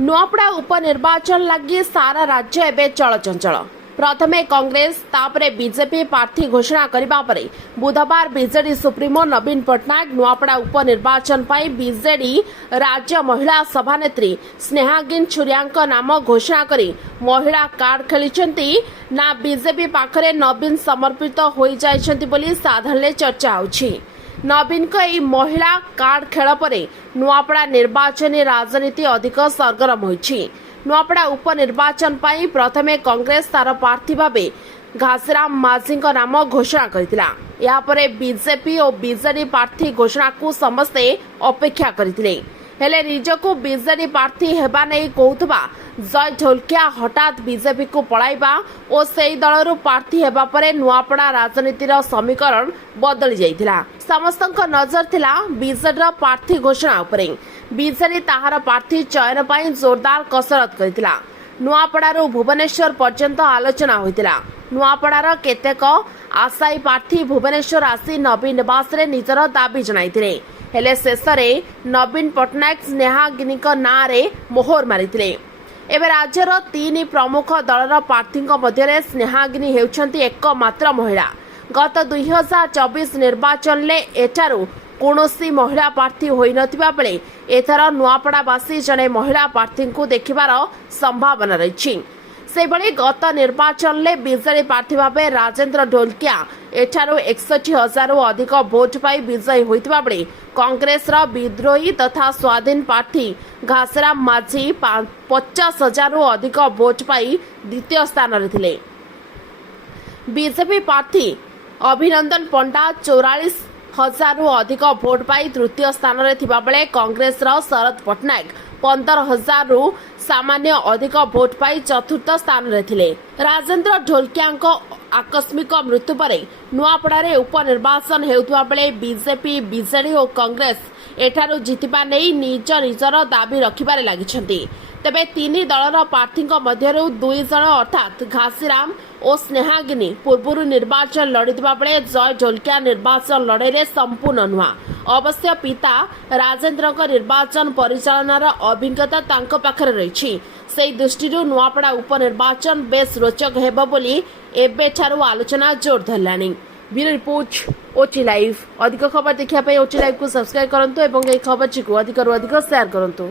नुआपड़ा उपनिर्वाचन लगी सारा राज्य एवं चलचंचल। प्रथमे कांग्रेस तापरे बीजेपी प्रार्थी घोषणा करबा परे बुधवार बीजेडी सुप्रीमो नवीन पट्टनायक नुआपड़ा उपनिर्वाचन पर बीजेडी राज्य महिला सभानेत्री स्नेहागिन छुरिया नाम घोषणा करी महिला कार्ड खेली ना बीजेपी पाखरे नवीन समर्पित हो जाइछंती बोली साधारण चर्चा होछि। नवीन को यह महिला कार्ड खेल पर नुआपड़ा निर्वाचन राजनीति अधिक सरगरम होइछि। नुआपड़ा उपनिर्वाचन पर प्रथमे कांग्रेस तार प्रार्थी भाव घासीराम माझी नाम घोषणा करथिला। या परे बीजेपी और बीजेडी प्रार्थी घोषणा को समस्ते अपेक्षा करथिले। हेले निजको बीजेडी प्रार्थी हेबा नहीं कहूथबा जय ढोलकिया हठात बीजेपी को पळाइबा और सेही दलरू प्रार्थी हेबा परे नुआपड़ा राजनीतिर समीकरण बदली जाइथिला। समस्तक नजर थिला बीजेडीर प्रार्थी घोषणा उपरे। बीजेडी ताहार प्रार्थी चयन पई जोरदार कसरत करथिला। नुआपड़ारू भुवनेश्वर पर्यंत आलोचना होइतिला। नुआपड़ार केतेक आशायी प्रार्थी भुवनेश्वर आसी नवीन निवास रे निजर दाबी जणाइथिले। हेले शेषरे नवीन पट्टनायक स्नेहागिनी नाँ रे मोहर मारिथिले। एबे राज्यर 3 प्रमुख दलर प्रार्थी मध्य स्नेहागिनी हेउछंती एकमात्र महिला। गत 2024 निर्वाचन ले एठारू कौनसी महिला प्रार्थी होई नथिबा बेले एथर नुआपड़ावासी जने महिला प्रार्थी को देखिबार संभावना रही। सेबळे गत निर्वाचन ले बीजेडी प्रार्थी भावे राजेंद्र ढोलकिया एठारू 61,000 अधिक भोट पाई विजयी होइतिबा बेले कांग्रेस विद्रोही तथा स्वाधीन प्रार्थी घासीराम माझी 50,000 अधिक भोट पाई द्वितीय स्थान रे थिले। बीजेपी प्रार्थी अभिनंदन पंडा 44,000 अधिक भोट पाई तृतीय स्थान रे थिबा बेले कांग्रेस शरद पट्टनायक 15,000 सामान्य अधिक भोट पाई चतुर्थ स्थान रे थिले। राजेंद्र ढोलकिया आकस्मिक मृत्यु पर नुआपड़ारे उपनिर्वाचन हेउथबा बेले बीजेपी बीजेडी और कांग्रेस एठारू जितिबा नहीं निज निजर दाबी रखिबारे लागिछंती। तेबे 3 दलर प्रार्थी मध्यरु 2 जण अर्थात घासीराम और स्नेहागिनी पूर्व निर्वाचन लड़िथिबा बेले जय ढोलकिया निर्वाचन लड़ाई संपूर्ण नुआ। अवश्य पिता राजेंद्र निर्वाचन परिचालनार अभिज्ञता तांको पाखरे रहिछि। सेही दृष्टिरु नुआपड़ा उपनिर्वाचन बेस रोचक हेबो बोली एबेठारू आलोचना जोर धरलानी। Bureau report OTV live. अधिक खबर देखिया पे ओटी लाइव को सब्सक्राइब करंतु एवं ए खबर को अधिक शेयर करंतु।